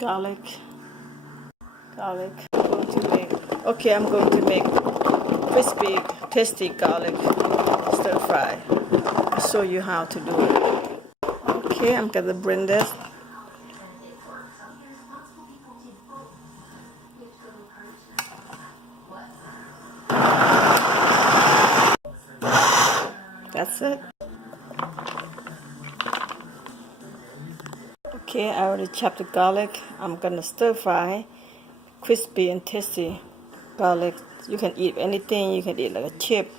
garlic. I'm going to make crispy, tasty garlic stir fry. I'll show you how to do it. Okay, I'm gonna blend this. That's it. Okay, I already chopped the garlic. I'm gonna stir fry crispy and tasty garlic. You can eat anything. You can eat like a chip,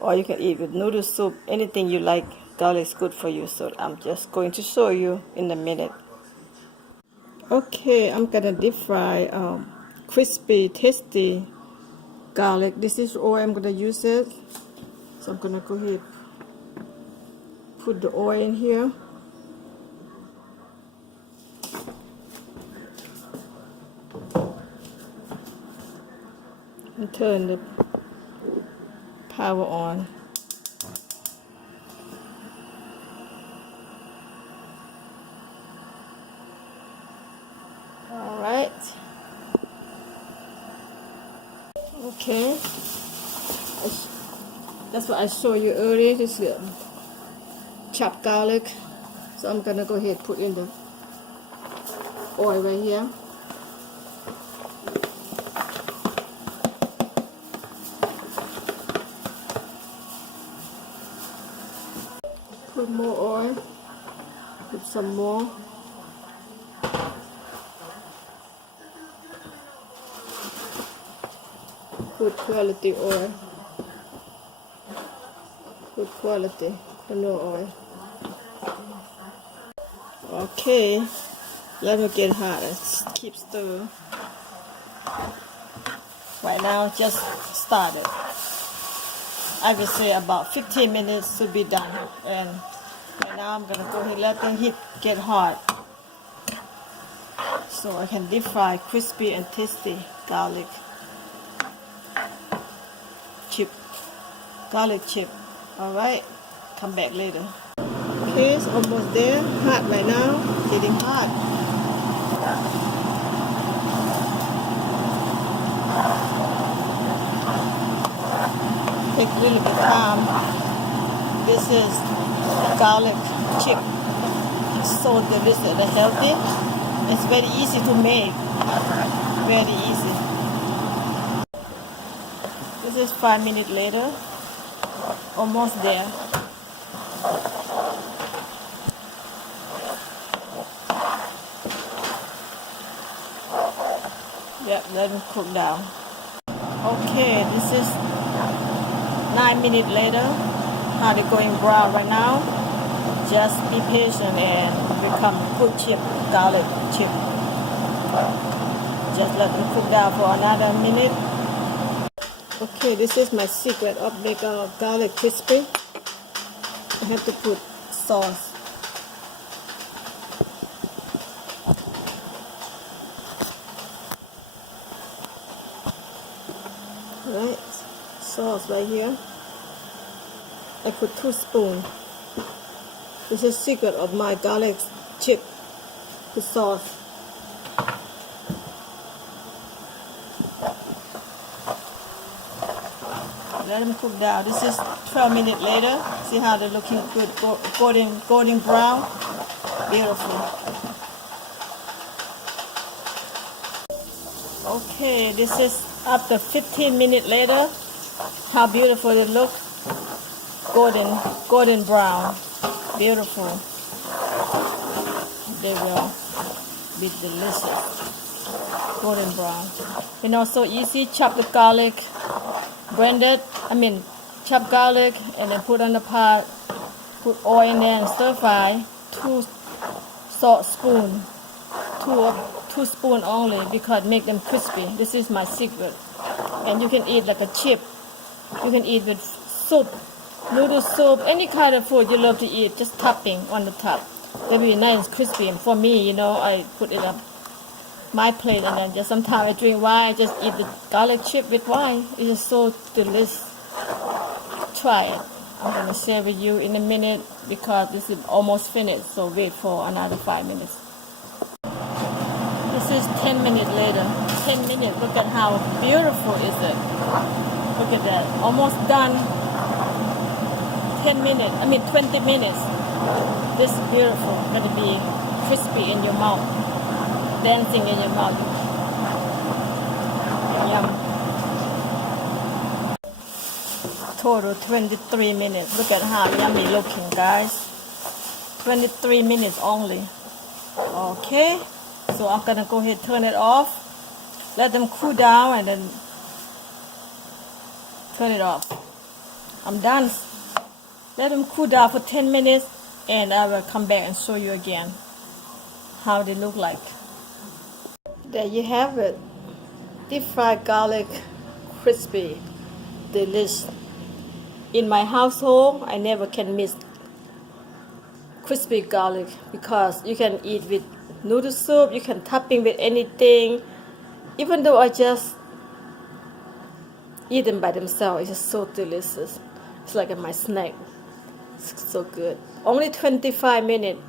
or you can eat with noodle soup. Anything you like, garlic is good for you. So I'm just going to show you in a minute. Okay, I'm gonna deep fry crispy, tasty garlic. This is oil I'm gonna use it. So I'm gonna go ahead, put the oil in here. And turn the power on. All right. Okay. That's what I showed you earlier. This is chopped garlic. So I'm gonna go ahead and put in the oil right here. Put more oil. Put some more. Good quality oil. Good quality canola oil. Okay, let me get hot and keep stirring. Right now, just started. I will say about 15 minutes to be done. And right now, I'm gonna go ahead and let the heat get hot, so I can deep fry crispy and tasty garlic chip. Garlic chip. All right, come back later. Okay, it's almost there. Hot right now. Getting hot. Take a little bit of time. This is garlic chip. It's so delicious and healthy. It's very easy to make. Very easy. This is 5 minutes later. Almost there. Yep, let it cook down. Okay, this is 9 minutes later. How they going brown right now? Just be patient and become good chip, garlic chip. Just let it cook down for another minute. Okay, this is my secret of making garlic crispy. I have to put sauce. Right, sauce right here. I put 2 spoons. This is secret of my garlic chip. The sauce. Let them cook down. This is 12 minutes later. See how they're looking good, golden brown. Beautiful. Okay, this is after 15 minutes later. How beautiful it looks. Golden brown. Beautiful. They will be delicious. Golden brown. You know, so easy. Chop the garlic. Blend it. Chop garlic and then put on the pot. Put oil in there and stir fry. 2 salt spoons. 2 spoons only, because make them crispy. This is my secret. And you can eat like a chip. You can eat with soup, noodle soup, any kind of food you love to eat. Just topping on the top. They'll be nice, crispy. And for me, you know, I put it up my plate, and then just sometimes I drink wine. I just eat the garlic chip with wine. It is so delicious. Try it. I'm gonna share with you in a minute because this is almost finished. So wait for another 5 minutes. 10 minutes later. 10 minutes. Look at how beautiful is it. Look at that. Almost done. 10 minutes. 20 minutes. This is beautiful. Gonna be crispy in your mouth. Dancing in your mouth. Yum. Total 23 minutes. Look at how yummy looking, guys. 23 minutes only. Okay. So I'm gonna go ahead and turn it off. Let them cool down and then turn it off. I'm done. Let them cool down for 10 minutes and I will come back and show you again how they look like. There you have it. Deep fried garlic, crispy, delicious. In my household, I never can miss crispy garlic because you can eat with noodle soup, you can topping with anything. Even though I just eat them by themselves, it's just so delicious. It's like my snack. It's so good. Only 25 minutes.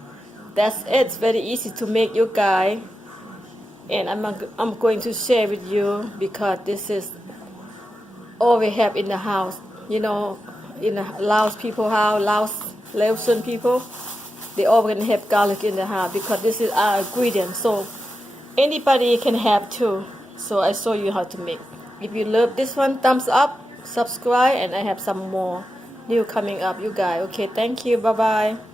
That's it. It's very easy to make, you guys. And I'm going to share with you because this is all we have in the house. You know, in the Laos people house, Laotian people, they all gonna have garlic in the house because this is our ingredient. So anybody can have too. So I show you how to make. If you love this one, thumbs up, subscribe, and I have some more new coming up, you guys. Okay, thank you. Bye bye.